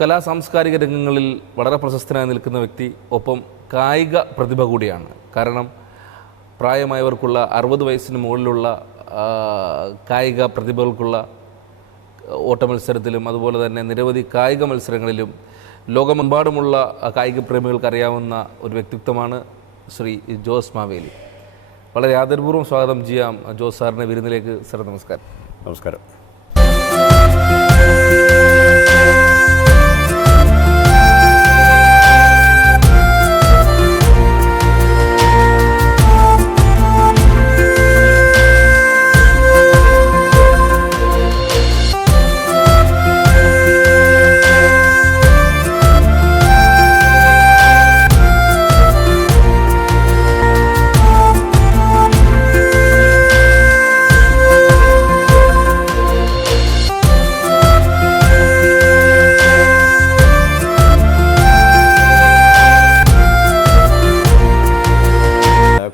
കലാ സാംസ്കാരിക രംഗങ്ങളിൽ വളരെ പ്രശസ്തനായി നിൽക്കുന്ന വ്യക്തി, ഒപ്പം കായിക പ്രതിഭ കൂടിയാണ്. കാരണം പ്രായമായവർക്കുള്ള 60 വയസ്സിന് മുകളിലുള്ള കായിക പ്രതിഭകൾക്കുള്ള ഓട്ടമത്സരത്തിലും അതുപോലെ തന്നെ നിരവധി കായിക മത്സരങ്ങളിലും ലോകമെമ്പാടുമുള്ള കായിക പ്രേമികൾക്ക് അറിയാവുന്ന ഒരു വ്യക്തിത്വമാണ് ശ്രീ ജോസ് മാവേലി. വളരെ ആദരപൂർവ്വം സ്വാഗതം ചെയ്യാം ജോസ് സാറിനെ വിരുന്നിലേക്ക്. സാർ നമസ്കാരം. നമസ്കാരം.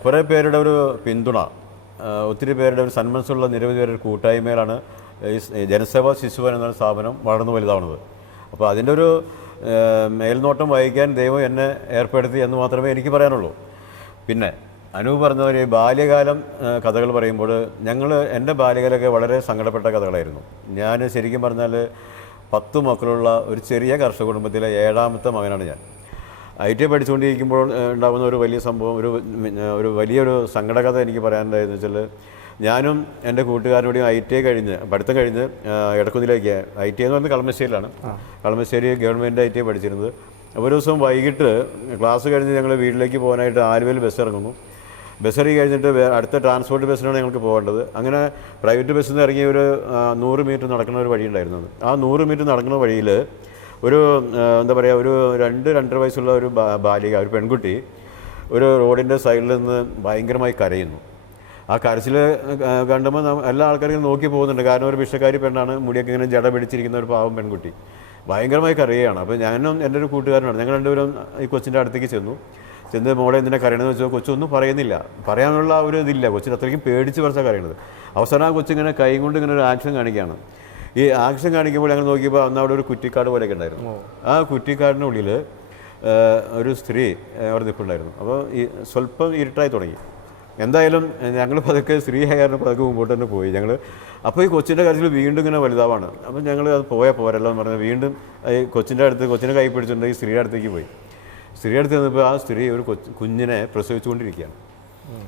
കുറേ പേരുടെ ഒരു പിന്തുണ, ഒത്തിരി പേരുടെ ഒരു സന്മനസ്സുള്ള നിരവധി പേരുടെ കൂട്ടായ്മയിലാണ് ഈ ജനസേവാ ശിശുഭവൻ എന്ന സ്ഥാപനം വളർന്നു വലുതാവുന്നത്. അപ്പോൾ അതിൻ്റെ ഒരു മേൽനോട്ടം വഹിക്കാൻ ദൈവം എന്നെ ഏർപ്പെടുത്തി എന്ന് മാത്രമേ എനിക്ക് പറയാനുള്ളൂ. പിന്നെ അനൂപ് പറഞ്ഞ ബാല്യകാലം കഥകൾ പറയുമ്പോൾ എൻ്റെ ബാല്യകാലമൊക്കെ വളരെ സങ്കടപ്പെട്ട കഥകളായിരുന്നു. ഞാൻ ശരിക്കും പറഞ്ഞാൽ 10 മക്കളുള്ള ഒരു ചെറിയ കർഷക കുടുംബത്തിലെ 7ാമത്തെ മകനാണ് ഞാൻ. IT പഠിച്ചുകൊണ്ടിരിക്കുമ്പോൾ ഉണ്ടാകുന്ന ഒരു വലിയ സംഭവം, ഒരു വലിയൊരു സങ്കടകഥ എനിക്ക് പറയാനുണ്ടായെന്ന് വെച്ചാൽ, ഞാനും എൻ്റെ കൂട്ടുകാരനോടെയും പഠിത്തം കഴിഞ്ഞ് എടക്കുന്നിലേക്ക്, IT എന്ന് പറയുന്നത് കളമശ്ശേരിയിലാണ്, കളമശ്ശേരി ഗവൺമെൻറ് IT പഠിച്ചിരുന്നത്. അപ്പോൾ ഒരു ദിവസം വൈകിട്ട് ക്ലാസ് കഴിഞ്ഞ് ഞങ്ങൾ വീട്ടിലേക്ക് പോകാനായിട്ട് ആലുവയിൽ ബസ് ഇറങ്ങുന്നു. ബസ് ഇറങ്ങി കഴിഞ്ഞിട്ട് അടുത്ത ട്രാൻസ്പോർട്ട് ബസ്സിനാണ് ഞങ്ങൾക്ക് പോകേണ്ടത്. അങ്ങനെ പ്രൈവറ്റ് ബസ്സിൽ നിന്ന് ഇറങ്ങി ഒരു 100 മീറ്റർ നടക്കുന്ന ഒരു വഴി ഉണ്ടായിരുന്നു. ആ 100 മീറ്റർ നടക്കുന്ന വഴിയിൽ ഒരു എന്താ പറയുക, ഒരു 2-2.5 വയസ്സുള്ള ഒരു ബാലിക, ഒരു പെൺകുട്ടി ഒരു റോഡിൻ്റെ സൈഡിൽ നിന്ന് ഭയങ്കരമായി കരയുന്നു. ആ കരച്ചിൽ കണ്ടുമ്പോൾ എല്ലാ ആൾക്കാരും നോക്കി പോകുന്നുണ്ട്. കാരണം ഒരു ഭിക്ഷക്കാരി പെണ്ണാണ്, മുടിയൊക്കെ ഇങ്ങനെ ജട പിടിച്ചിരിക്കുന്ന ഒരു പാവം പെൺകുട്ടി ഭയങ്കരമായി കരയുകയാണ്. അപ്പോൾ ഞാനും എൻ്റെ ഒരു കൂട്ടുകാരനാണ്, ഞങ്ങൾ രണ്ടുപേരും ഈ കൊച്ചിൻ്റെ അടുത്തേക്ക് ചെന്ന് മോളെ എന്തിനാ കരയണമെന്ന് വെച്ചാൽ കൊച്ചൊന്നും പറയുന്നില്ല, പറയാനുള്ള ഒരു ഇതില്ല. കൊച്ചിന് അത്രയ്ക്കും പേടിച്ച് പറിച്ചാൽ കരയണത്. അവസാനം ആ കൊച്ചിങ്ങനെ കൈ കൊണ്ട് ഇങ്ങനെ ഒരു ആക്ഷൻ കാണിക്കുകയാണ്. ഈ ആക്ഷൻ കാണിക്കുമ്പോൾ ഞങ്ങൾ നോക്കിയപ്പോൾ അന്ന് അവിടെ ഒരു കുറ്റിക്കാട് പോലെയൊക്കെ ഉണ്ടായിരുന്നു. ആ കുറ്റിക്കാടിനുള്ളിൽ ഒരു സ്ത്രീ അവിടെ നിൽപ്പുണ്ടായിരുന്നു. അപ്പോൾ ഈ സ്വല്പം ഇരുട്ടായി തുടങ്ങി. എന്തായാലും ഞങ്ങൾ പതുക്കെ സ്ത്രീ ഹെയറിന് പതുക്കെ മുമ്പോട്ട് തന്നെ പോയി ഞങ്ങൾ. അപ്പോൾ ഈ കൊച്ചിൻ്റെ കാര്യത്തിൽ വീണ്ടും ഇങ്ങനെ വലുതാവാണ്. അപ്പം ഞങ്ങൾ അത് പോരല്ലോ എന്ന് പറഞ്ഞ് വീണ്ടും ഈ കൊച്ചിനെ കൈ പിടിച്ചിട്ടുണ്ട് ഈ സ്ത്രീയുടെ അടുത്തേക്ക് പോയി. സ്ത്രീയുടെ അടുത്ത് ചെന്നപ്പോൾ ആ സ്ത്രീ ഒരു കുഞ്ഞിനെ പ്രസവിച്ചുകൊണ്ടിരിക്കുകയാണ്.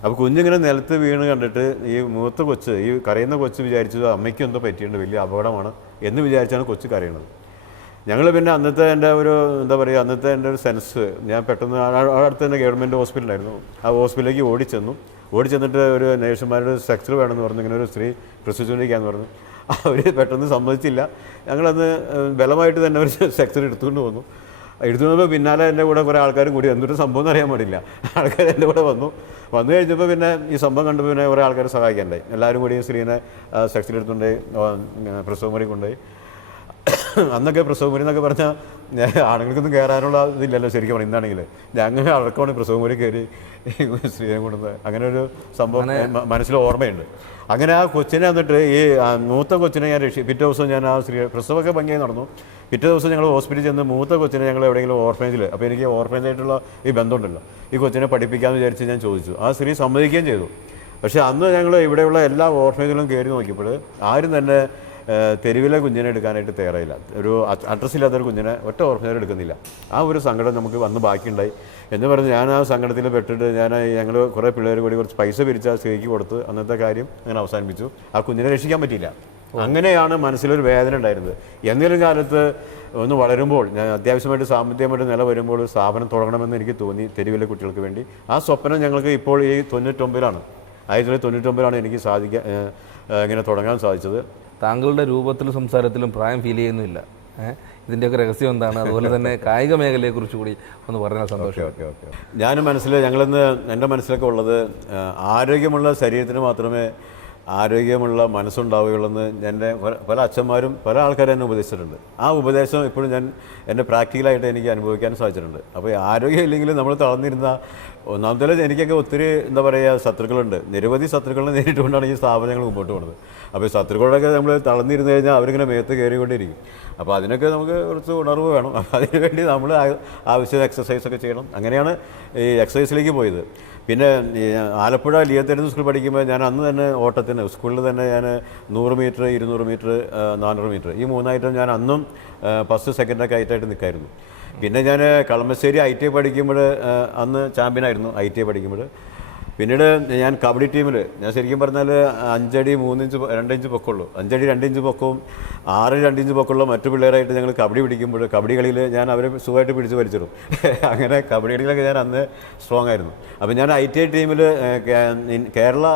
അപ്പോൾ കുഞ്ഞിങ്ങനെ നിലത്ത് വീണ് കണ്ടിട്ട് ഈ മൂത്ത കൊച്ച്, ഈ കരയുന്ന കൊച്ച് വിചാരിച്ചത് അമ്മയ്ക്ക് എന്തോ പറ്റിയിട്ടുണ്ട്, വലിയ അപകടമാണ് എന്ന് വിചാരിച്ചാണ് കൊച്ച് കരയുന്നത്. ഞങ്ങൾ പിന്നെ അന്നത്തെ എൻ്റെ ഒരു എന്താ പറയുക, അന്നത്തെ എൻ്റെ ഒരു സെൻസ്, ഞാൻ പെട്ടെന്ന് അടുത്ത് തന്നെ ഗവൺമെൻറ് ഹോസ്പിറ്റലായിരുന്നു, ആ ഹോസ്പിറ്റലിലേക്ക് ഓടിച്ചെന്നിട്ട് ഒരു നേഴ്സുമാരുടെ സെക്സർ വേണമെന്ന് പറഞ്ഞു. ഇങ്ങനെ ഒരു സ്ത്രീ പ്രസവിച്ചുകൊണ്ടിരിക്കുകയെന്ന് പറഞ്ഞു. അവർ പെട്ടെന്ന് സമ്മതിച്ചില്ല. ഞങ്ങളന്ന് ബലമായിട്ട് തന്നെ ഒരു സെക്സർ എടുത്തുകൊണ്ട് വന്നു. എടുത്തുകൊണ്ടപ്പോൾ പിന്നാലെ എൻ്റെ കൂടെ കുറേ ആൾക്കാരും കൂടി, എന്തൊരു സംഭവം എന്ന് അറിയാൻ പാടില്ല, ആൾക്കാർ എൻ്റെ കൂടെ വന്നു കഴിഞ്ഞപ്പോൾ പിന്നെ ഈ സംഭവം കണ്ടപ്പോൾ പിന്നെ കുറേ ആൾക്കാർ സഹായിക്കാനുണ്ടായി. എല്ലാവരും കൂടി സ്ത്രീനെ സെക്സിലെടുത്തുകൊണ്ടുപോയി പ്രസവമുറി കൊണ്ടുപോയി. അന്നൊക്കെ പ്രസവമുറി എന്നൊക്കെ പറഞ്ഞാൽ ആണുങ്ങൾക്കൊന്നും കയറാനുള്ള ഇതില്ലല്ലോ ശരിക്കും പറഞ്ഞാൽ. ഇന്നാണെങ്കിൽ ഞങ്ങൾ അടക്കമാണ് പ്രസവമുറി കയറി സ്ത്രീയെ കൊണ്ടുവന്നത്. അങ്ങനെ ഒരു സംഭവം മനസ്സിൽ ഓർമ്മയുണ്ട്. അങ്ങനെ ആ കൊച്ചിനെ വന്നിട്ട് ഈ മൂത്ത കൊച്ചിനെ ഞാൻ പിറ്റേ ദിവസം ഞാൻ ആ സ്ത്രീ പ്രസവമൊക്കെ ഭംഗിയായി നടന്നു. പിറ്റേ ദിവസം ഞങ്ങൾ ഹോസ്പിറ്റലിൽ ചെന്ന് മൂത്ത കൊച്ചിനെ ഞങ്ങൾ എവിടെയെങ്കിലും ഓർഫനേജിൽ, അപ്പോൾ എനിക്ക് ഓർഫനേജായിട്ടുള്ള ഈ ബന്ധമുണ്ടല്ലോ, ഈ കൊച്ചിനെ പഠിപ്പിക്കാമെന്ന് വിചാരിച്ച് ഞാൻ ചോദിച്ചു. ആ സ്ത്രീ സമ്മതിക്കുകയും ചെയ്തു. പക്ഷേ അന്ന് ഞങ്ങൾ ഇവിടെയുള്ള എല്ലാ ഓർഫനേജിലും കയറി നോക്കിയപ്പോൾ ആരും തന്നെ തെരുവിലെ കുഞ്ഞിനെ എടുക്കാനായിട്ട് തയ്യാറായില്ല. ഒരു അഡ്രസ്സില്ലാത്തൊരു കുഞ്ഞിനെ ഒറ്റ ഓർഫനേജ് എടുക്കുന്നില്ല. ആ ഒരു സങ്കടം നമുക്ക് വന്ന് ബാക്കിയുണ്ടായി എന്ന് പറഞ്ഞ് ഞാൻ ആ സങ്കടത്തിൽ പെട്ടിട്ട് ഞങ്ങൾ കുറേ പിള്ളേർ കൂടി കുറച്ച് പൈസ പിരിച്ച് ആ സ്ത്രീക്ക് കൊടുത്ത് അന്നത്തെ കാര്യം അങ്ങനെ അവസാനിപ്പിച്ചു. ആ കുഞ്ഞിനെ രക്ഷിക്കാൻ പറ്റിയില്ല. അങ്ങനെയാണ് മനസ്സിലൊരു വേദന ഉണ്ടായിരുന്നത്. എന്തെങ്കിലും കാലത്ത് ഒന്ന് വളരുമ്പോൾ, ഞാൻ അത്യാവശ്യമായിട്ട് സാമ്പത്തികമായിട്ട് നില വരുമ്പോൾ ഒരു സ്ഥാപനം തുടങ്ങണമെന്ന് എനിക്ക് തോന്നി തെരുവിലെ കുട്ടികൾക്ക് വേണ്ടി. ആ സ്വപ്നം ഞങ്ങൾക്ക് ഇപ്പോൾ ഈ 1999 എനിക്ക് ഇങ്ങനെ തുടങ്ങാൻ സാധിച്ചത്. താങ്കളുടെ രൂപത്തിലും സംസാരത്തിലും പ്രായം ഫീൽ ചെയ്യുന്നില്ല. ഇതിൻ്റെയൊക്കെ രഹസ്യം എന്താണ്? അതുപോലെ തന്നെ കായിക മേഖലയെക്കുറിച്ച് കൂടി ഒന്ന് പറഞ്ഞാൽ സന്തോഷം. ഓക്കെ. എൻ്റെ മനസ്സിലൊക്കെ ഉള്ളത്, ആരോഗ്യമുള്ള ശരീരത്തിന് മാത്രമേ ആരോഗ്യമുള്ള മനസ്സുണ്ടാവുകയുള്ളെന്ന് എൻ്റെ പല അച്ഛന്മാരും പല ആൾക്കാരും എന്നെ ഉപദേശിച്ചിട്ടുണ്ട്. ആ ഉപദേശം ഇപ്പോഴും ഞാൻ എൻ്റെ പ്രാക്ടിക്കലായിട്ട് എനിക്ക് അനുഭവിക്കാൻ സാധിച്ചിട്ടുണ്ട്. അപ്പോൾ ആരോഗ്യം ഇല്ലെങ്കിൽ നമ്മൾ തളർന്നിരുന്ന ഒന്നാമത്തെ എനിക്കൊക്കെ ഒത്തിരി എന്താ പറയുക ശത്രുക്കളുണ്ട്. നിരവധി ശത്രുക്കളെ നേരിട്ടുകൊണ്ടാണ് ഈ സ്ഥാപനങ്ങൾ മുമ്പോട്ട് പോകുന്നത്. അപ്പോൾ ഈ ശത്രുക്കളൊക്കെ നമ്മൾ തളർന്നിരുന്നു കഴിഞ്ഞാൽ അവരിങ്ങനെ മേത്ത് കയറിക്കൊണ്ടിരിക്കും. അപ്പോൾ അതിനൊക്കെ നമുക്ക് കുറച്ച് ഉണർവ് വേണം. അപ്പോൾ അതിനുവേണ്ടി നമ്മൾ ആവശ്യം എക്സസൈസൊക്കെ ചെയ്യണം. അങ്ങനെയാണ് ഈ എക്സസൈസിലേക്ക് പോയത്. പിന്നെ ആലപ്പുഴ ലിയത്തെരുന്ന് സ്കൂൾ പഠിക്കുമ്പോൾ ഞാൻ അന്ന് തന്നെ ഓട്ടത്തിന് സ്കൂളിൽ തന്നെ ഞാൻ 100 മീറ്റർ 200 മീറ്റർ 400 മീറ്റർ ഈ 3 ഐറ്റം ഞാൻ അന്നും ഫസ്റ്റ് സെക്കൻഡൊക്കെ ആയിട്ട് നിൽക്കായിരുന്നു. പിന്നെ ഞാൻ കളമശ്ശേരി ITI പഠിക്കുമ്പോൾ അന്ന് ചാമ്പ്യനായിരുന്നു ITI പഠിക്കുമ്പോൾ. പിന്നീട് ഞാൻ കബഡി ടീമിൽ ഞാൻ ശരിക്കും പറഞ്ഞാൽ 5 അടി 3 ഇഞ്ച് 2 ഇഞ്ച് പൊക്കമുള്ളൂ. 5 അടി 2 ഇഞ്ച് പൊക്കവും 6 അടി 2 ഇഞ്ച് പൊക്കമുള്ള മറ്റു പിള്ളേരായിട്ട് ഞങ്ങൾ കബഡി പിടിക്കുമ്പോൾ കബഡി കളിയിൽ ഞാൻ അവരെ സുഖമായിട്ട് പിടിച്ച് വലിച്ചിടും. അങ്ങനെ കബഡി കളിയിലൊക്കെ ഞാൻ അന്ന് സ്ട്രോങ് ആയിരുന്നു. അപ്പോൾ ഞാൻ ITI ടീമിൽ കേരള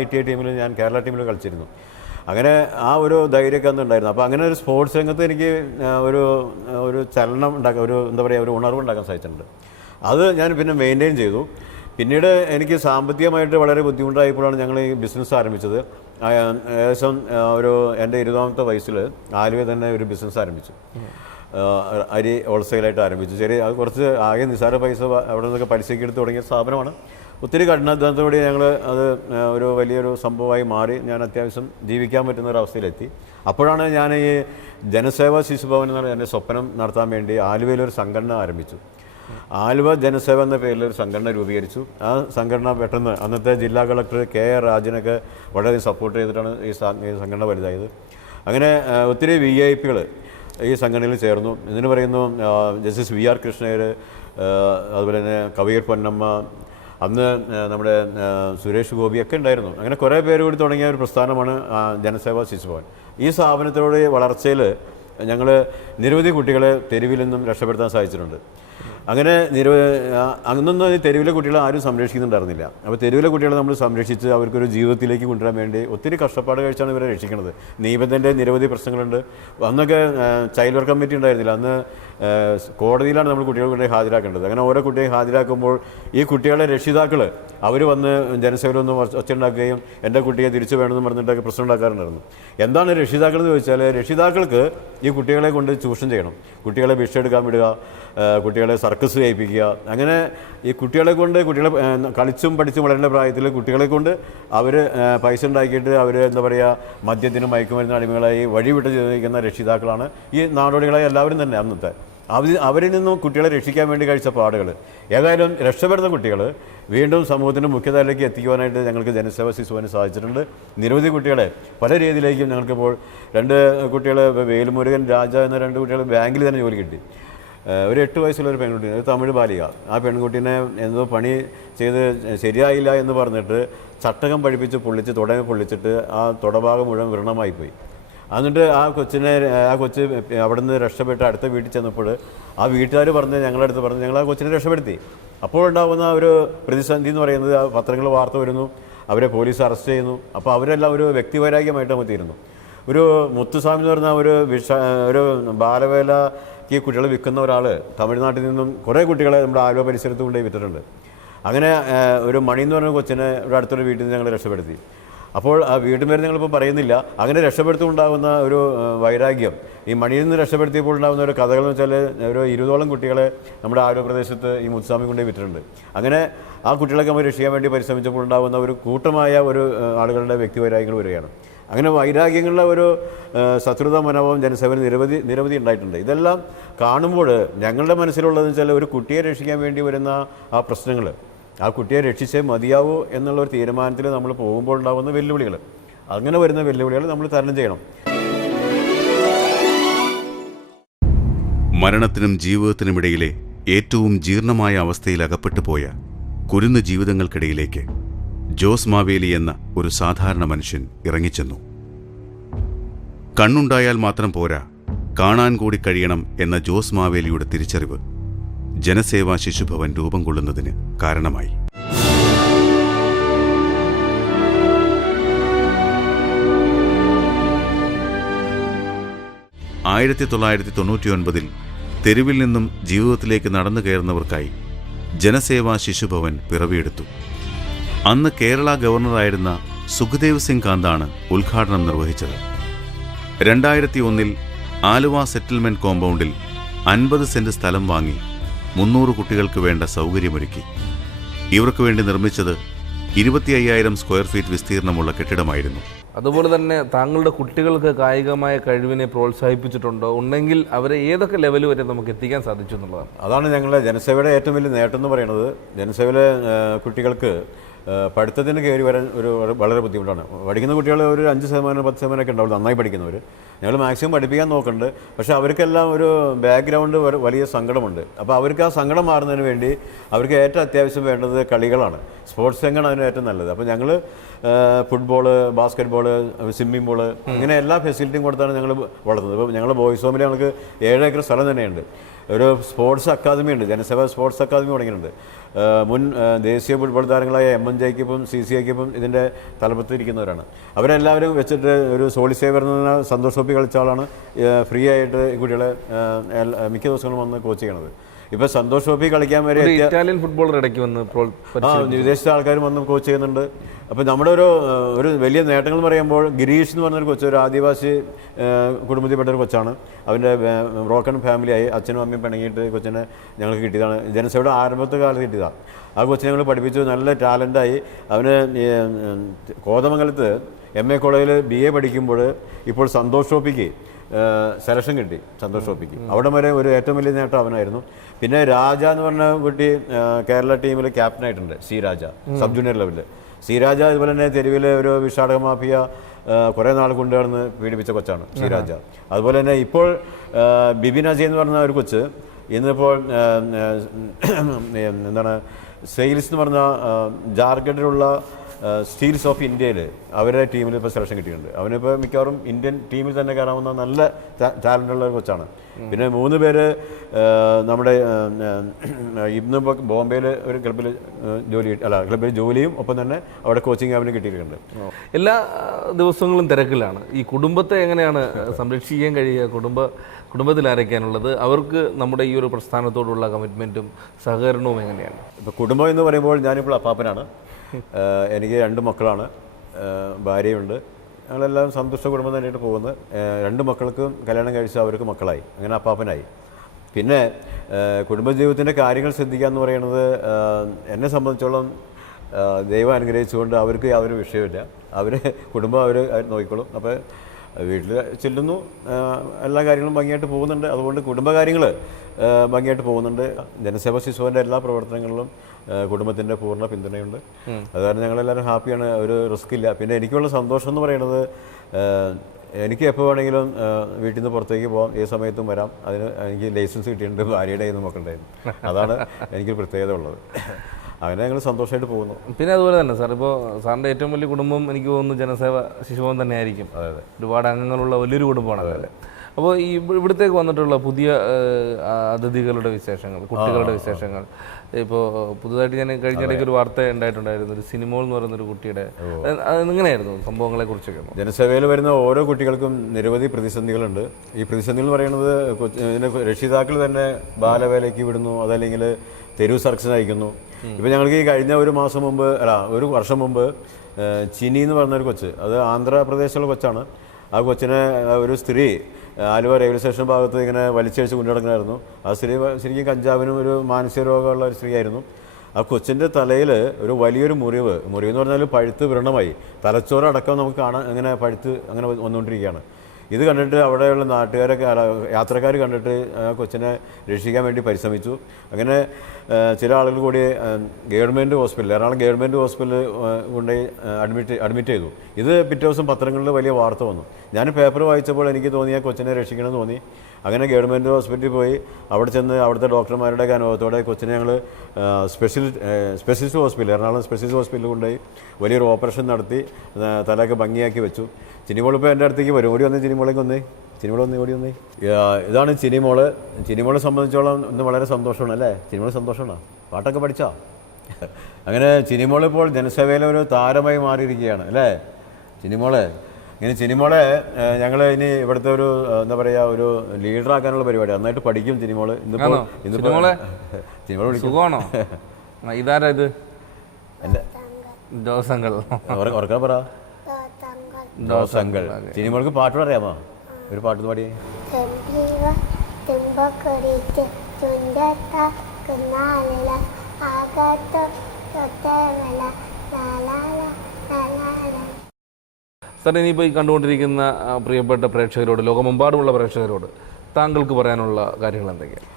ITI ടീമിൽ ഞാൻ കേരള ടീമിൽ കളിച്ചിരുന്നു. അങ്ങനെ ആ ഒരു ധൈര്യമൊക്കെ അന്ന് ഉണ്ടായിരുന്നു. അപ്പോൾ അങ്ങനെ ഒരു സ്പോർട്സ് രംഗത്ത് എനിക്ക് ഒരു ചലനം ഉണ്ടാക്കാൻ എന്താ പറയുക ഒരു ഉണർവ് ഉണ്ടാക്കാൻ സാധിച്ചിട്ടുണ്ട്. അത് ഞാൻ പിന്നെ മെയിൻറ്റെയിൻ ചെയ്തു. പിന്നീട് എനിക്ക് സാമ്പത്തികമായിട്ട് വളരെ ബുദ്ധിമുട്ടായപ്പോഴാണ് ഞങ്ങൾ ഈ ബിസിനസ് ആരംഭിച്ചത്. ഏകദേശം എൻ്റെ 20ാമത്തെ വയസ്സിൽ ആലുവ തന്നെ ഒരു ബിസിനസ് ആരംഭിച്ചു. അരി ഹോൾസെയിലായിട്ട് ആരംഭിച്ചു. അത് കുറച്ച് ആകെ നിസ്സാര പൈസ അവിടെ നിന്നൊക്കെ പലിശയ്ക്ക് എടുത്ത് തുടങ്ങിയ സ്ഥാപനമാണ്. ഒത്തിരി കഠിനാധ്വാനത്തോടെ ഞങ്ങൾ അത് ഒരു വലിയൊരു സംഭവമായി മാറി. ഞാൻ അത്യാവശ്യം ജീവിക്കാൻ പറ്റുന്ന ഒരവസ്ഥയിലെത്തി. അപ്പോഴാണ് ഞാൻ ഈ ജനസേവാ ശിശുഭവൻ എന്ന് എൻ്റെ സ്വപ്നം നടത്താൻ വേണ്ടി ആലുവയിലൊരു സംഘടന ആരംഭിച്ചു. ആലുവ ജനസേവ എന്ന പേരിൽ ഒരു സംഘടന രൂപീകരിച്ചു. ആ സംഘടന പെട്ടെന്ന് അന്നത്തെ ജില്ലാ കളക്ടർ KR രാജനൊക്കെ വളരെ സപ്പോർട്ട് ചെയ്തിട്ടാണ് ഈ സംഘടന വലുതായത്. അങ്ങനെ ഒത്തിരി VIPകൾ ഈ സംഘടനയിൽ ചേർന്നു. ഇതിന് പറയുന്നു ജസ്റ്റിസ് VR കൃഷ്ണയ്യർ, അതുപോലെ തന്നെ കവിയർ പൊന്നമ്മ, അന്ന് നമ്മുടെ സുരേഷ് ഗോപിയൊക്കെ ഉണ്ടായിരുന്നു. അങ്ങനെ കുറേ പേര് കൂടി തുടങ്ങിയ ഒരു പ്രസ്ഥാനമാണ് ജനസേവാ ശിശുഭവൻ. ഈ സ്ഥാപനത്തിലൂടെ വളർച്ചയിൽ ഞങ്ങൾ നിരവധി കുട്ടികളെ തെരുവിൽ നിന്നും രക്ഷപ്പെടുത്താൻ സാധിച്ചിട്ടുണ്ട്. അങ്ങനെ അന്നൊന്നും തെരുവിലെ കുട്ടികളെ ആരും സംരക്ഷിക്കുന്നുണ്ടായിരുന്നില്ല. അപ്പോൾ തെരുവിലെ കുട്ടികളെ നമ്മൾ സംരക്ഷിച്ച് അവർക്കൊരു ജീവിതത്തിലേക്ക് കൊണ്ടുവരാൻ വേണ്ടി ഒത്തിരി കഷ്ടപ്പാട് കഴിച്ചാണ് ഇവരെ രക്ഷിക്കുന്നത്. നിയമത്തിൻ്റെ നിരവധി പ്രശ്നങ്ങളുണ്ട്. അന്നൊക്കെ ചൈൽഡ് വെൽഫെയർ കമ്മിറ്റി ഉണ്ടായിരുന്നില്ല. അന്ന് കോടതിയിലാണ് നമ്മൾ കുട്ടികളെ കൊണ്ടുപോയി ഹാജരാക്കേണ്ടത്. അങ്ങനെ ഓരോ കുട്ടിയെ ഹാജരാക്കുമ്പോൾ ഈ കുട്ടികളെ രക്ഷിതാക്കൾ അവർ വന്ന് ജനസേവനൊന്ന് ഒച്ചുണ്ടാക്കുകയും എൻ്റെ കുട്ടിയെ തിരിച്ചു വേണമെന്ന് പറഞ്ഞിട്ടൊക്കെ പ്രശ്നം ഉണ്ടാക്കാറുണ്ടായിരുന്നു. എന്താണ് രക്ഷിതാക്കൾ എന്ന് ചോദിച്ചാൽ രക്ഷിതാക്കൾക്ക് ഈ കുട്ടികളെ കൊണ്ട് ചൂഷണം ചെയ്യണം. കുട്ടികളെ ഭിക്ഷ എടുക്കാൻ വിടുക, കുട്ടികളെ സർക്കസ് ചെയ്യിപ്പിക്കുക. അങ്ങനെ ഈ കുട്ടികളെ കളിച്ചും പഠിച്ചും വളരേണ്ട പ്രായത്തിൽ കുട്ടികളെ കൊണ്ട് അവർ പൈസ ഉണ്ടാക്കിയിട്ട് അവർ എന്താ പറയുക മദ്യത്തിനും മയക്കുമരുന്ന് അടിമകളായി വഴിവിട്ട് ജീവിക്കുന്ന രക്ഷിതാക്കളാണ് ഈ നാടോടികളായ എല്ലാവരും തന്നെ അന്നത്തെ. അവരിൽ നിന്നും കുട്ടികളെ രക്ഷിക്കാൻ വേണ്ടി കഴിച്ച പാടുകൾ. ഏതായാലും രക്ഷപ്പെടുന്ന കുട്ടികൾ വീണ്ടും സമൂഹത്തിൻ്റെ മുഖ്യധാരയിലേക്ക് എത്തിക്കുവാനായിട്ട് ഞങ്ങൾക്ക് ജനസേവാ ശിശുഭവന് സാധിച്ചിട്ടുണ്ട്. നിരവധി കുട്ടികളെ പല രീതിയിലേക്കും ഞങ്ങൾക്കിപ്പോൾ 2 കുട്ടികൾ വേലുമുരുകൻ രാജ എന്ന 2 കുട്ടികൾ ബാങ്കിൽ തന്നെ ജോലി കിട്ടി. ഒരു 8 വയസ്സുള്ളൊരു പെൺകുട്ടി, ഒരു തമിഴ് ബാലിക. ആ പെൺകുട്ടീനെ എന്തോ പണി ചെയ്ത് ശരിയായില്ല എന്ന് പറഞ്ഞിട്ട് ചട്ടകം പഠിപ്പിച്ച് തുടങ്ങി പൊള്ളിച്ചിട്ട് ആ തുടഭാഗം മുഴുവൻ വ്രണമായിപ്പോയി. എന്നിട്ട് ആ കൊച്ച് അവിടെ നിന്ന് രക്ഷപ്പെട്ട് അടുത്ത വീട്ടിൽ ചെന്നപ്പോൾ ആ വീട്ടുകാർ ഞങ്ങളുടെ അടുത്ത് പറഞ്ഞ് ഞങ്ങൾ ആ കൊച്ചിനെ രക്ഷപ്പെടുത്തി. അപ്പോഴുണ്ടാകുന്ന ഒരു പ്രതിസന്ധി എന്ന് പറയുന്നത് പത്രങ്ങൾ വാർത്ത വരുന്നു, അവരെ പോലീസ് അറസ്റ്റ് ചെയ്യുന്നു. അപ്പോൾ അവരെല്ലാം ഒരു വ്യക്തിവൈരാഗ്യമായിട്ട് നമുക്ക് തീരുന്നു. ഒരു മുത്തുസ്വാമി എന്ന് പറഞ്ഞ ഒരു ബാലവേലയ്ക്ക് കുട്ടികളെ വിൽക്കുന്ന ഒരാൾ തമിഴ്നാട്ടിൽ നിന്നും കുറേ കുട്ടികളെ നമ്മുടെ ആലുവ പരിസരത്ത് കൊണ്ടുപോയി വിറ്റിട്ടുണ്ട്. അങ്ങനെ ഒരു മണി എന്ന് പറഞ്ഞ കൊച്ചിനെ ഇവിടെ അടുത്തൊരു വീട്ടിൽ നിന്ന് ഞങ്ങൾ രക്ഷപ്പെടുത്തി. അപ്പോൾ ആ വീട്ടുപേര് ഞങ്ങളിപ്പോൾ പറയുന്നില്ല. അങ്ങനെ രക്ഷപ്പെടുത്തുണ്ടാകുന്ന ഒരു വൈരാഗ്യം, ഈ മണിയിൽ നിന്ന് രക്ഷപ്പെടുത്തിയപ്പോൾ ഉണ്ടാകുന്ന ഒരു കഥകൾ എന്ന് വെച്ചാൽ ഒരു 20ഓളം കുട്ടികളെ നമ്മുടെ ആലുവ പ്രദേശത്ത് ഈ മുത്തുസ്വാമി കൊണ്ടുപോയി വിറ്റിട്ടുണ്ട്. അങ്ങനെ ആ കുട്ടികളൊക്കെ നമ്മൾ രക്ഷിക്കാൻ വേണ്ടി പരിശ്രമിച്ചപ്പോൾ ഉണ്ടാകുന്ന ഒരു കൂട്ടമായ ഒരു ആളുകളുടെ വ്യക്തിവൈരാഗ്യങ്ങൾ വരികയാണ്. അങ്ങനെ വൈരാഗ്യങ്ങളുടെ ഒരു ശത്രുത മനോഭാവം ജനസേവന നിരവധി ഉണ്ടായിട്ടുണ്ട്. ഇതെല്ലാം കാണുമ്പോൾ ഞങ്ങളുടെ മനസ്സിലുള്ളതെന്ന് വെച്ചാൽ ഒരു കുട്ടിയെ രക്ഷിക്കാൻ വേണ്ടി വരുന്ന ആ പ്രശ്നങ്ങൾ, ആ കുട്ടിയെ രക്ഷിച്ചേ മതിയാവൂ എന്നുള്ളൊരു തീരുമാനത്തിൽ നമ്മൾ പോകുമ്പോൾ ഉണ്ടാകുന്ന വെല്ലുവിളികൾ, അങ്ങനെ വരുന്ന വെല്ലുവിളികൾ നമ്മൾ തരണം ചെയ്യണം. മരണത്തിനും ജീവിതത്തിനുമിടയിലെ ഏറ്റവും ജീർണമായ അവസ്ഥയിൽ അകപ്പെട്ടു പോയ കുരുന്നു ജീവിതങ്ങൾക്കിടയിലേക്ക് ജോസ് മാവേലി എന്ന ഒരു സാധാരണ മനുഷ്യൻ ഇറങ്ങിച്ചെന്നു. കണ്ണുണ്ടായാൽ മാത്രം പോരാ, കാണാൻ കൂടി കഴിയണം എന്ന ജോസ് മാവേലിയുടെ തിരിച്ചറിവ് ജനസേവാ ശിശുഭവൻ രൂപം കൊള്ളുന്നതിന് കാരണമായി. ആയിരത്തി 1999 തെരുവിൽ നിന്നും ജീവിതത്തിലേക്ക് നടന്നു കയറുന്നവർക്കായി ജനസേവാ ശിശുഭവൻ പിറവിയെടുത്തു. അന്ന് കേരള ഗവർണറായിരുന്ന സുഖദേവ് സിംഗ് കാന്താണ് ഉദ്ഘാടനം നിർവഹിച്ചത്. 2001 ആലുവ സെറ്റിൽമെന്റ് കോമ്പൗണ്ടിൽ 50 സെന്റ് സ്ഥലം വാങ്ങി 300 കുട്ടികൾക്ക് വേണ്ട സൗകര്യമൊരുക്കി. ഇവർക്ക് വേണ്ടി നിർമ്മിച്ചത് 25,000 സ്ക്വയർ ഫീറ്റ് വിസ്തീർണമുള്ള കെട്ടിടമായിരുന്നു. അതുപോലെ തന്നെ താങ്കളുടെ കുട്ടികൾക്ക് കായികമായ കഴിവിനെ പ്രോത്സാഹിപ്പിച്ചിട്ടുണ്ടോ? ഉണ്ടെങ്കിൽ അവരെ ഏതൊക്കെ ലെവൽ വരെ നമുക്ക് എത്തിക്കാൻ സാധിച്ചു എന്നുള്ളതാണ്. അതാണ് ഞങ്ങളുടെ ജനസേവയുടെ ഏറ്റവും വലിയ നേട്ടം എന്ന് പറയുന്നത്. ജനസേവയിലെ കുട്ടികൾക്ക് പഠിത്തത്തിന് കയറി വരാൻ വളരെ ബുദ്ധിമുട്ടാണ്. പഠിക്കുന്ന കുട്ടികൾ ഒരു 5%, 10% ഒക്കെ ഉണ്ടാവും നന്നായി പഠിക്കുന്നവർ. ഞങ്ങൾ മാക്സിമം പഠിപ്പിക്കാൻ നോക്കുന്നുണ്ട്. പക്ഷേ അവർക്കെല്ലാം ഒരു ബാക്ക്ഗ്രൗണ്ട് വലിയ സങ്കടമുണ്ട്. അപ്പോൾ അവർക്ക് ആ സങ്കടം മാറുന്നതിന് വേണ്ടി അവർക്ക് ഏറ്റവും അത്യാവശ്യം വേണ്ടത് കളികളാണ്. സ്പോർട്സ് രംഗമാണ് അതിന് ഏറ്റവും നല്ലത്. അപ്പോൾ ഞങ്ങൾ football, basket ball, swimming pool ഇങ്ങനെ എല്ലാ ഫെസിലിറ്റിയും കൊടുത്താണ് ഞങ്ങൾ വളർത്തുന്നത്. ഇപ്പോൾ ഞങ്ങൾ ബോയ്സ് ഹോമിൽ ഞങ്ങൾക്ക് 7 ഏക്കർ സ്ഥലം തന്നെയുണ്ട്. ഒരു സ്പോർട്സ് അക്കാദമി ഉണ്ട്, ജനസേവ സ്പോർട്സ് അക്കാദമി തുടങ്ങിയിട്ടുണ്ട്. മുൻ ദേശീയ ഫുട്ബോൾ താരങ്ങളായ MN ജേക്കബും CC ജേക്കബും ഇതിൻ്റെ തലപ്പത്തിരിക്കുന്നവരാണ്. അവരെല്ലാവരും വെച്ചിട്ട് ഒരു സോളി സേവർ എന്ന സന്തോഷ് ട്രോഫി കളിച്ച ആളാണ് ഫ്രീ ആയിട്ട് ഈ കുട്ടികളെ മിക്ക ദിവസങ്ങളും വന്ന് കോച്ച് ചെയ്യണത്. ഇപ്പോൾ സന്തോഷ് ട്രോഫി കളിക്കാൻ വരെ ഇറ്റാലിയൻ ഫുട്ബോളർ ഇടയ്ക്ക് വന്ന് വിദേശത്തെ ആൾക്കാരും വന്ന് കോച്ച് ചെയ്യുന്നുണ്ട്. അപ്പോൾ നമ്മുടെ ഒരു വലിയ നേട്ടങ്ങൾ എന്ന് പറയുമ്പോൾ ഗിരീഷ് എന്ന് പറഞ്ഞൊരു കൊച്ച്, ഒരു ആദിവാസി കുടുംബത്തിൽപ്പെട്ട ഒരു കൊച്ചാണ്. അവൻ്റെ ബ്രോക്കൺ ഫാമിലിയായി അച്ഛനും അമ്മയും പിണങ്ങിയിട്ട് കൊച്ചിനെ ഞങ്ങൾക്ക് കിട്ടിയതാണ്. ജനസേവയുടെ ആരംഭത്തെ കാലത്ത് കിട്ടിയതാണ്. ആ കൊച്ചിനെ ഞങ്ങൾ പഠിപ്പിച്ചു, നല്ല ടാലൻ്റായി. അവന് കോതമംഗലത്ത് MA കോളേജിൽ BA പഠിക്കുമ്പോൾ ഇപ്പോൾ സന്തോഷ് ട്രോഫിക്ക് സെലക്ഷൻ കിട്ടി. സന്തോഷ് ട്രോഫിക്ക് അവിടെ വരെ ഒരു ഏറ്റവും വലിയ നേട്ടം അവനായിരുന്നു. പിന്നെ രാജ എന്ന് പറഞ്ഞ കുട്ടി കേരള ടീമിൽ ക്യാപ്റ്റനായിട്ടുണ്ട്. C രാജ സബ് ജൂനിയർ ലെവലിൽ. C രാജ അതുപോലെ തന്നെ തെരുവിലെ ഒരു വിഷാടക മാഫിയ കുറേ നാൾ കൊണ്ടുവന്ന് പീഡിപ്പിച്ച കൊച്ചാണ് C രാജ. അതുപോലെ തന്നെ ഇപ്പോൾ ബിബിൻ അജയ് എന്ന് പറഞ്ഞ ഒരു കൊച്ച് ഇന്നിപ്പോൾ എന്താണ് സെയിൽസ് എന്ന് പറഞ്ഞ ജാർഖണ്ഡിലുള്ള സ്റ്റീൽസ് ഓഫ് ഇന്ത്യയിൽ അവരുടെ ടീമിൽ ഇപ്പോൾ സെലക്ഷൻ കിട്ടിയിട്ടുണ്ട്. അവനിപ്പോൾ മിക്കവാറും ഇന്ത്യൻ ടീമിൽ തന്നെ കയറാവുന്ന നല്ല ടാലൻ്റുള്ള ഒരു കൊച്ചാണ്. പിന്നെ 3 പേര് നമ്മുടെ ഇന്നിപ്പോൾ ബോംബെയിൽ ഒരു ക്ലബ്ബിൽ ക്ലബ്ബിൽ ജോലിയും ഒപ്പം തന്നെ അവിടെ കോച്ചിങ് അവന് കിട്ടിയിട്ടുണ്ട്. എല്ലാ ദിവസങ്ങളും തിരക്കിലാണ്. ഈ കുടുംബത്തെ എങ്ങനെയാണ് സംരക്ഷിക്കാൻ കഴിയുക? കുടുംബത്തിൽ ആരൊക്കെയാണുള്ളത്? അവർക്ക് നമ്മുടെ ഈ ഒരു പ്രസ്ഥാനത്തോടുള്ള കമ്മിറ്റ്മെൻറ്റും സഹകരണവും എങ്ങനെയാണ്? ഇപ്പോൾ കുടുംബം എന്ന് പറയുമ്പോൾ ഞാനിപ്പോൾ അപ്പാപ്പനാണ്. എനിക്ക് 2 മക്കളാണ്, ഭാര്യയുണ്ട്. ഞങ്ങളെല്ലാം സന്തുഷ്ട കുടുംബം തന്നെയായിട്ട് പോകുന്നത്. 2 മക്കൾക്കും കല്യാണം കഴിച്ച് അവർക്ക് മക്കളായി, അങ്ങനെ അപ്പാപ്പനായി. പിന്നെ കുടുംബജീവിതത്തിൻ്റെ കാര്യങ്ങൾ ശ്രദ്ധിക്കുക എന്ന് പറയുന്നത് എന്നെ സംബന്ധിച്ചോളം ദൈവം അനുഗ്രഹിച്ചുകൊണ്ട് അവർക്ക് യാതൊരു വിഷയമില്ല. കുടുംബം അവർ നോക്കിക്കോളും. അപ്പോൾ വീട്ടിൽ ചെല്ലുന്നു, എല്ലാ കാര്യങ്ങളും ഭംഗിയായിട്ട് പോകുന്നുണ്ട്. അതുകൊണ്ട് കുടുംബകാര്യങ്ങൾ ഭംഗിയായിട്ട് പോകുന്നുണ്ട്. ജനസേവ ശിശുവിൻ്റെ എല്ലാ പ്രവർത്തനങ്ങളിലും കുടുംബത്തിൻ്റെ പൂർണ്ണ പിന്തുണയുണ്ട്. അതുകാരണം ഞങ്ങളെല്ലാവരും ഹാപ്പിയാണ്, ഒരു റിസ്ക് ഇല്ല. പിന്നെ എനിക്കുള്ള സന്തോഷം എന്ന് പറയുന്നത് എനിക്ക് എപ്പോൾ വേണമെങ്കിലും വീട്ടിൽ നിന്ന് പുറത്തേക്ക് പോകാം, ഏത് സമയത്തും വരാം. അതിന് എനിക്ക് ലൈസൻസ് കിട്ടിയിട്ടുണ്ട്, ഭാര്യയുടെ കയ്യിൽ നിന്ന് മക്കളുടെ. അതാണ് എനിക്ക് പ്രത്യേകത ഉള്ളത്. അങ്ങനെ ഞങ്ങൾ സന്തോഷമായിട്ട് പോകുന്നു. പിന്നെ അതുപോലെ തന്നെ സാർ, ഇപ്പോൾ സാറിൻ്റെ ഏറ്റവും വലിയ കുടുംബം എനിക്ക് തോന്നുന്നു ജനസേവ ശിശുഭവൻ തന്നെ ആയിരിക്കും. അതെ, ഒരുപാട് അംഗങ്ങളുള്ള വലിയൊരു കുടുംബമാണ് അതല്ലേ. അപ്പോൾ ഈ ഇവിടത്തേക്ക് വന്നിട്ടുള്ള പുതിയ അതിഥികളുടെ വിശേഷങ്ങൾ, കുട്ടികളുടെ വിശേഷങ്ങൾ, ഇപ്പോൾ പുതുതായിട്ട് ഞാൻ കഴിഞ്ഞിടയ്ക്ക് ഒരു വാർത്ത ഉണ്ടായിട്ടുണ്ടായിരുന്നു, ഒരു സിനിമോൾ എന്ന് പറയുന്നൊരു കുട്ടിയുടെ, എങ്ങനെയായിരുന്നു സംഭവങ്ങളെ കുറിച്ചൊക്കെ? ജനസേവയിൽ വരുന്ന ഓരോ കുട്ടികൾക്കും നിരവധി പ്രതിസന്ധികളുണ്ട്. ഈ പ്രതിസന്ധികൾ എന്ന് പറയുന്നത് രക്ഷിതാക്കൾ തന്നെ ബാലവേലയ്ക്ക് വിടുന്നു, അതല്ലെങ്കിൽ തെരുവ് സർക്കസിന് അയക്കുന്നു. ഇപ്പോൾ ഞങ്ങൾക്ക് ഈ കഴിഞ്ഞ ഒരു വർഷം മുമ്പ് ചിനി എന്ന് പറഞ്ഞൊരു കൊച്ച്, അത് ആന്ധ്രാപ്രദേശിലുള്ള കൊച്ചാണ്. ആ കൊച്ചിനെ ഒരു സ്ത്രീ ആലുവ റെയിൽവേ സ്റ്റേഷൻ ഭാഗത്ത് ഇങ്ങനെ വലിച്ചഴിച്ച് കൊണ്ടുനടക്കണമായിരുന്നു. ആ സ്ത്രീ ശരിക്കും കഞ്ചാവിനും ഒരു മാനസിക രോഗമുള്ള ഒരു സ്ത്രീ ആയിരുന്നു. ആ കൊച്ചിൻ്റെ തലയിൽ ഒരു വലിയൊരു മുറിവ് എന്ന് പറഞ്ഞാൽ പഴുത്ത് വ്രണമായി, തലച്ചോറടക്കം നമുക്ക് കാണാൻ അങ്ങനെ പഴുത്ത് അങ്ങനെ വന്നുകൊണ്ടിരിക്കുകയാണ്. ഇത് കണ്ടിട്ട് അവിടെയുള്ള യാത്രക്കാർ കണ്ടിട്ട് കൊച്ചിനെ രക്ഷിക്കാൻ വേണ്ടി പരിശ്രമിച്ചു. അങ്ങനെ ചില ആളുകൾ കൂടി എറണാകുളം ഗവൺമെൻറ് ഹോസ്പിറ്റലിൽ കൊണ്ടുപോയി അഡ്മിറ്റ് ചെയ്തു. ഇത് പിറ്റേ ദിവസം പത്രങ്ങളിൽ വലിയ വാർത്ത വന്നു. ഞാൻ പേപ്പർ വായിച്ചപ്പോൾ എനിക്ക് തോന്നി ആ കൊച്ചിനെ രക്ഷിക്കണമെന്ന് തോന്നി. അങ്ങനെ ഗവൺമെൻറ് ഹോസ്പിറ്റലിൽ പോയി അവിടെ ചെന്ന് അവിടുത്തെ ഡോക്ടർമാരുടെ അനുഭവത്തോടെ കൊച്ചിനെ ഞങ്ങൾ സ്പെഷ്യലിസ്റ്റ് ഹോസ്പിറ്റൽ, എറണാകുളം സ്പെഷ്യലിസ്റ്റ് ഹോസ്പിറ്റലിൽ കൊണ്ടുപോയി വലിയൊരു ഓപ്പറേഷൻ നടത്തി തലയൊക്കെ ഭംഗിയാക്കി വെച്ചു. ചിനിമോളിപ്പോൾ എൻ്റെ അടുത്തേക്ക് വരും. ഓടി വന്നേ ചിനിമോളേക്ക് വന്നേ, ചിനിമോൾ ഓടി വന്നേ. ഇതാണ് ചിനിമോള്. ചിനിമോളെ സംബന്ധിച്ചോളം ഇന്ന് വളരെ സന്തോഷമാണ് അല്ലേ? ചിനിമോള് സന്തോഷമാണോ? പാട്ടൊക്കെ പഠിച്ചോ? അങ്ങനെ ചിനിമോളിപ്പോൾ ജനസേവയിലെ ഒരു താരമായി മാറിയിരിക്കുകയാണ് അല്ലേ ചിനിമോളെ? ഇങ്ങനെ ചിനിമോളെ ഞങ്ങൾ ഇനി ഇവിടുത്തെ ഒരു എന്താ പറയുക, ഒരു ലീഡറാക്കാനുള്ള പരിപാടി. നന്നായിട്ട് പഠിക്കും ചിനിമോള്. ഇന്നിപ്പോൾ ചിനിമോളെ വിളിക്കും. ഇതാരാ ഇത്? ജോസങ്കൾ. ഉറക്കാൻ പറ. ജോസങ്കൾ. ചിനിമോൾക്ക് പാട്ട് അറിയാമോ? ഒരു പാട്ട് പാടി. സാർ, ഇനിയിപ്പോൾ ഈ കണ്ടുകൊണ്ടിരിക്കുന്ന പ്രിയപ്പെട്ട പ്രേക്ഷകരോട്, ലോകമെമ്പാടുമുള്ള പ്രേക്ഷകരോട് താങ്കൾക്ക് പറയാനുള്ള കാര്യങ്ങൾ എന്തൊക്കെയാണ്?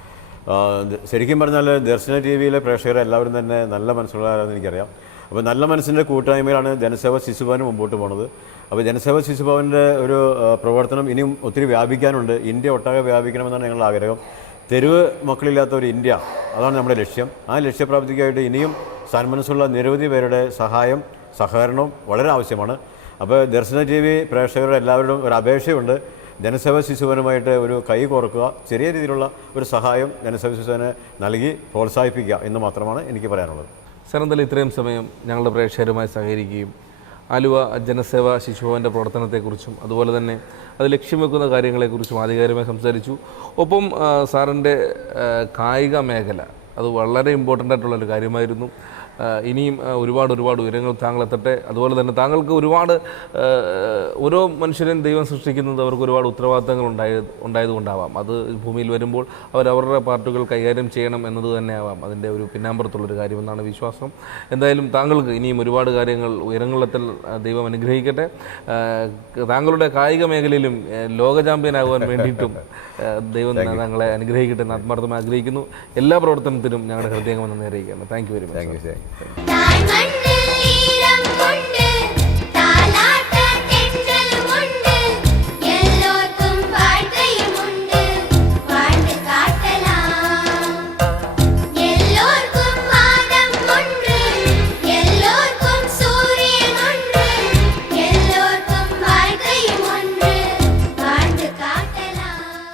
ശരിക്കും പറഞ്ഞാൽ ദർശന ടി വിയിലെ പ്രേക്ഷകരെല്ലാവരും തന്നെ നല്ല മനസ്സുള്ളവരാണെന്ന് എനിക്കറിയാം. അപ്പോൾ നല്ല മനസ്സിൻ്റെ കൂട്ടായ്മയിലാണ് ജനസേവ ശിശുഭവൻ മുമ്പോട്ട് പോകുന്നത്. അപ്പോൾ ജനസേവ ശിശുഭവൻ്റെ ഒരു പ്രവർത്തനം ഇനിയും ഒത്തിരി വ്യാപിക്കാനുണ്ട്. ഇന്ത്യ ഒട്ടാകെ വ്യാപിക്കണമെന്നാണ് ഞങ്ങളുടെ ആഗ്രഹം. തെരുവ് മക്കളില്ലാത്ത ഒരു ഇന്ത്യ, അതാണ് നമ്മുടെ ലക്ഷ്യം. ആ ലക്ഷ്യപ്രാപ്തിക്കായിട്ട് ഇനിയും സന്മനസ്സുള്ള നിരവധി പേരുടെ സഹായം, സഹകരണവും വളരെ ആവശ്യമാണ്. അപ്പോൾ ദർശന ടി വി പ്രേക്ഷകരുടെ എല്ലാവരോടും ഒരു അപേക്ഷയുണ്ട്. ജനസേവ ശിശുഭവനുമായിട്ട് ഒരു കൈ കോർക്കുക, ചെറിയ രീതിയിലുള്ള ഒരു സഹായം ജനസേവ ശിശുഭവന് നൽകി പ്രോത്സാഹിപ്പിക്കുക എന്ന് മാത്രമാണ് എനിക്ക് പറയാനുള്ളത്. സാർ, എന്തായാലും ഇത്രയും സമയം ഞങ്ങളുടെ പ്രേക്ഷകരുമായി സഹകരിക്കുകയും ആലുവ ജനസേവ ശിശുഭവൻ്റെ പ്രവർത്തനത്തെക്കുറിച്ചും അതുപോലെ തന്നെ അത് ലക്ഷ്യം വെക്കുന്ന കാര്യങ്ങളെക്കുറിച്ചും ആധികാരികമായി സംസാരിച്ചു. ഒപ്പം സാറിൻ്റെ കായിക മേഖല അത് വളരെ ഇമ്പോർട്ടൻ്റ് ആയിട്ടുള്ളൊരു കാര്യമായിരുന്നു. ഇനിയും ഒരുപാട് ഉയരങ്ങൾ താങ്കൾ എത്തട്ടെ. അതുപോലെ തന്നെ താങ്കൾക്ക് ഒരുപാട് ഓരോ മനുഷ്യരും ദൈവം സൃഷ്ടിക്കുന്നത് അവർക്ക് ഒരുപാട് ഉത്തരവാദിത്തങ്ങൾ ഉണ്ടായതുകൊണ്ടാവാം. അത് ഭൂമിയിൽ വരുമ്പോൾ അവരവരുടെ പാർട്ടുകൾ കൈകാര്യം ചെയ്യണം എന്നത് തന്നെയാവാം അതിൻ്റെ ഒരു പിന്നാമ്പുറത്തുള്ളൊരു കാര്യമെന്നാണ് വിശ്വാസം. എന്തായാലും താങ്കൾക്ക് ഇനിയും ഒരുപാട് കാര്യങ്ങൾ ഉയരങ്ങളിലെത്താൻ ദൈവം അനുഗ്രഹിക്കട്ടെ. താങ്കളുടെ കായിക മേഖലയിലും ലോക ചാമ്പ്യനാകുവാൻ വേണ്ടിയിട്ടും ദൈവം താങ്കളെ അനുഗ്രഹിക്കട്ടെ എന്ന് ആത്മാർത്ഥമായി ആഗ്രഹിക്കുന്നു. എല്ലാ പ്രവർത്തനത്തിനും ഞങ്ങളുടെ ഹൃദയമെന്ന് അറിയിക്കുകയാണ്. Thank you very much. Thank you.